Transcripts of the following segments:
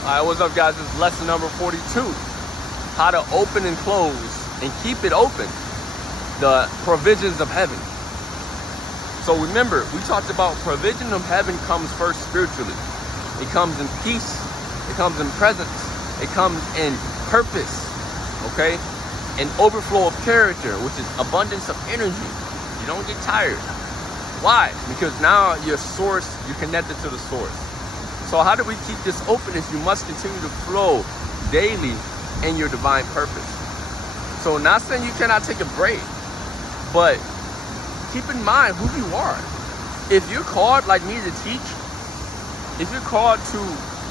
Alright, what's up guys? This is lesson number 42. How to open and close and keep it open the provisions of heaven. So remember, we talked about provision of heaven comes first spiritually. It comes in peace, it comes in presence, it comes in purpose, okay? An overflow of character, which is abundance of energy. You don't get tired. Why? Because now you're connected to the source. So how do we keep this openness? You must continue to flow daily in your divine purpose. So not saying you cannot take a break, but keep in mind who you are. If you're called like me to teach, if you're called to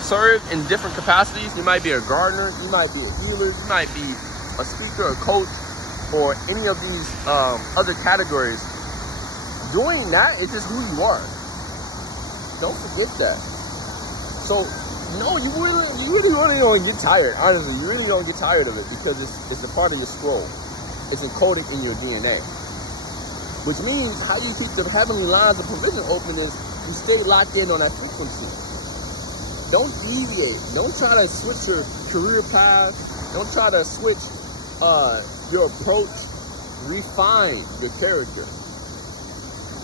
serve in different capacities, you might be a gardener, you might be a healer, you might be a speaker, a coach, or any of these other categories. Doing that is just who you are. Don't forget that. So, no, you really don't get tired. Honestly, you really don't get tired of it because it's a part of your scroll. It's encoded in your DNA. Which means how you keep the heavenly lines of provision open is you stay locked in on that frequency. Don't deviate. Don't try to switch your career path. Don't try to switch your approach. Refine your character.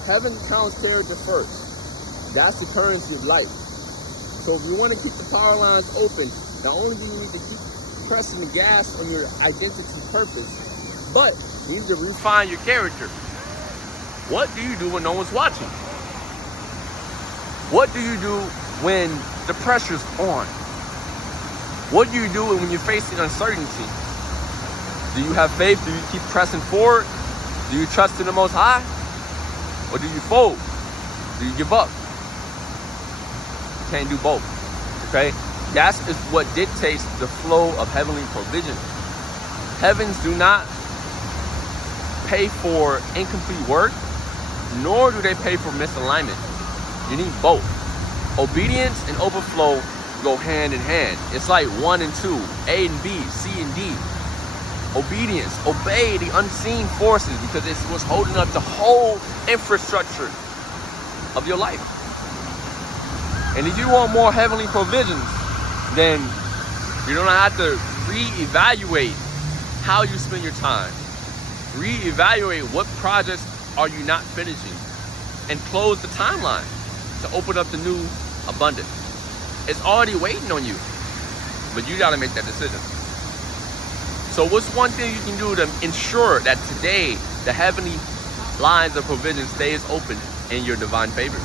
Heaven counts character first. That's the currency of life. So if you want to keep the power lines open, not only do you need to keep pressing the gas on your identity purpose, but you need to refine your character. What do you do when no one's watching? What do you do when the pressure's on? What do you do when you're facing uncertainty? Do you have faith? Do you keep pressing forward? Do you trust in the Most High? Or do you fold? Do you give up? You can't do both, okay? That is what dictates the flow of heavenly provision. Heavens do not pay for incomplete work, nor do they pay for misalignment. You need both. Obedience and overflow go hand in hand. It's like 1 and 2, A and B, C and D. Obedience, obey the unseen forces because it's what's holding up the whole infrastructure of your life. And if you want more heavenly provisions, then you're gonna have to reevaluate how you spend your time. Reevaluate what projects are you not finishing and close the timeline to open up the new abundance. It's already waiting on you, but you gotta make that decision. So what's one thing you can do to ensure that today the heavenly lines of provision stays open in your divine favor?